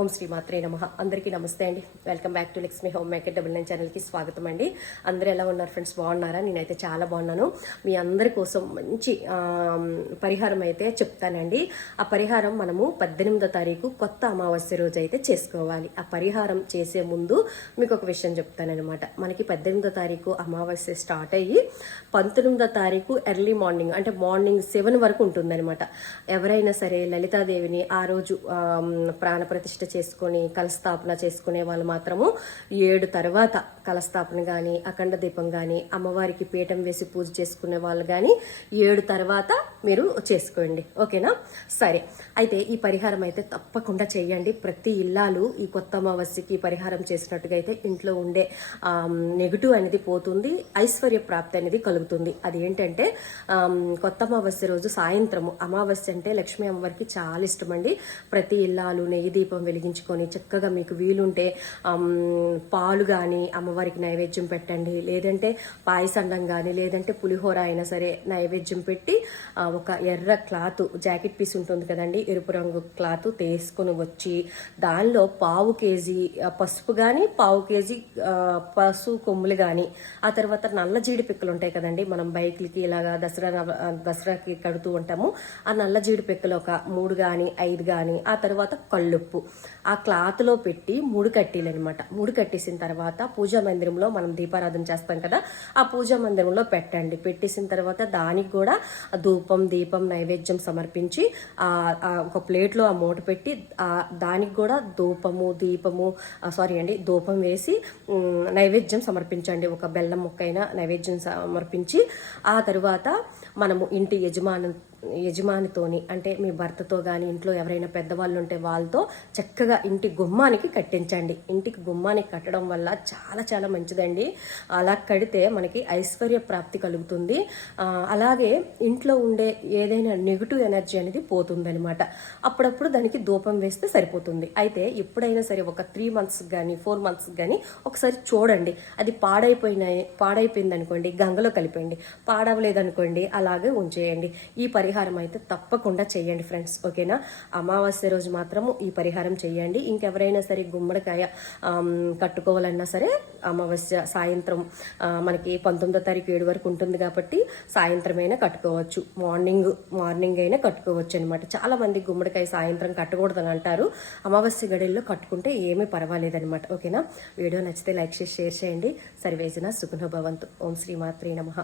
ఓం శ్రీ మాత్రే నమః. అందరికీ నమస్తే అండి. Welcome back to Lakshmi home maker 99 ఛానల్కి స్వాగతం అండి. అందరూ ఎలా ఉన్నారు ఫ్రెండ్స్? బాగున్నారా? నేనైతే చాలా బాగున్నాను. మీ అందరి కోసం మంచి పరిహారం అయితే చెప్తానండి. ఆ పరిహారం మనము 18వ తారీఖు కొత్త అమావాస్య రోజు అయితే చేసుకోవాలి. ఆ పరిహారం చేసే ముందు మీకు ఒక విషయం చెప్తానమాట. మనకి 18వ తారీఖు అమావాస్య స్టార్ట్ అయ్యి 19వ తారీఖు ఎర్లీ మార్నింగ్ అంటే మార్నింగ్ 7 వరకు ఉంటుందన్నమాట. ఎవరైనా సరే లలితాదేవిని ఆ రోజు ప్రాణప్రతిష్ఠ చేసుకొని కలస్థాపన చేసుకునే వాళ్ళు మాత్రము 7 తర్వాత కలస్థాపన కానీ అఖండ దీపం కానీ అమ్మవారికి పీఠం వేసి పూజ చేసుకునే వాళ్ళు కానీ 7 తర్వాత మీరు చేసుకోండి. ఓకేనా? సరే, అయితే ఈ పరిహారం అయితే తప్పకుండా చేయండి. ప్రతి ఇల్లాలు ఈ కొత్త అమావాస్యకి పరిహారం చేసినట్టుగా అయితే ఇంట్లో ఉండే నెగిటివ్ అనేది పోతుంది, ఐశ్వర్య ప్రాప్తి అనేది కలుగుతుంది. అది ఏంటంటే కొత్త అమావాస్య రోజు సాయంత్రము, అమావాస్య అంటే లక్ష్మీ అమ్మవారికి చాలా ఇష్టం అండి. ప్రతి ఇల్లాలు నెయ్యి దీపం వెలిగించుకొని చక్కగా మీకు వీలుంటే పాలు కానీ అమ్మవారికి నైవేద్యం పెట్టండి, లేదంటే పాయసండం కానీ లేదంటే పులిహోర అయినా సరే నైవేద్యం పెట్టి ఒక ఎర్ర క్లాత్ జాకెట్ పీస్ ఉంటుంది కదండి, ఎరుపు రంగు క్లాత్ తీసుకొని వచ్చి దానిలో 1/2 కేజీ పసుపు కానీ 1/2 కేజీ పసు కొమ్ములు కానీ ఆ తర్వాత నల్ల జీడి పిక్కలు ఉంటాయి కదండి, మనం బైక్లకి ఇలాగా దసరాకి కడుతూ ఉంటాము. ఆ నల్ల జీడి పిక్కలు ఒక 3 కానీ 5 కానీ ఆ తర్వాత కళ్ళుప్పు ఆ క్లాత్లో పెట్టి 3 కట్టీలు అనమాట. 3 కట్టేసిన తర్వాత పూజా మందిరంలో మనం దీపారాధన చేస్తాం కదా, ఆ పూజా మందిరంలో పెట్టండి. పెట్టేసిన తర్వాత దానికి కూడా ధూపం దీపం నైవేద్యం సమర్పించి ఒక ప్లేట్లో ఆ మూట పెట్టి దానికి కూడా ధూపం వేసి నైవేద్యం సమర్పించండి. ఒక బెల్లం ముక్కైనా నైవేద్యం సమర్పించి ఆ తరువాత మనము ఇంటి యజమానితోని అంటే మీ భర్తతో కానీ ఇంట్లో ఎవరైనా పెద్దవాళ్ళు ఉంటే వాళ్ళతో చక్కగా ఇంటి గుమ్మానికి కట్టించండి. ఇంటికి గుమ్మానికి కట్టడం వల్ల చాలా చాలా మంచిదండి. అలా కడితే మనకి ఐశ్వర్య ప్రాప్తి కలుగుతుంది. అలాగే ఇంట్లో ఉండే ఏదైనా నెగిటివ్ ఎనర్జీ అనేది పోతుందనమాట. అప్పుడప్పుడు దానికి ధూపం వేస్తే సరిపోతుంది. అయితే ఎప్పుడైనా సరే ఒక 3 months కానీ 4 months కానీ ఒకసారి చూడండి. అది పాడైపోయింది అనుకోండి, గంగలో కలిపండి. పాడవలేదనుకోండి అలాగే ఉంచేయండి. ఈ పరిహారం అయితే తప్పకుండా చేయండి ఫ్రెండ్స్. ఓకేనా? అమావాస్య రోజు మాత్రము ఈ పరిహారం చేయండి. ఇంకెవరైనా సరే గుమ్మడికాయ కట్టుకోవాలన్నా సరే అమావాస్య సాయంత్రం మనకి 19వ తారీఖు 7 వరకు ఉంటుంది కాబట్టి సాయంత్రం అయినా కట్టుకోవచ్చు, మార్నింగ్ అయినా కట్టుకోవచ్చు అనమాట. చాలా మంది గుమ్మడికాయ సాయంత్రం కట్టకూడదని అంటారు. అమావాస్య గడియల్లో కట్టుకుంటే ఏమీ పర్వాలేదనమాట. ఓకేనా? వీడియో నచ్చితే లైక్ చేసి షేర్ చేయండి. సర్వేజన సుఖినో భవంతు. ఓం శ్రీ మాత్రే నమః.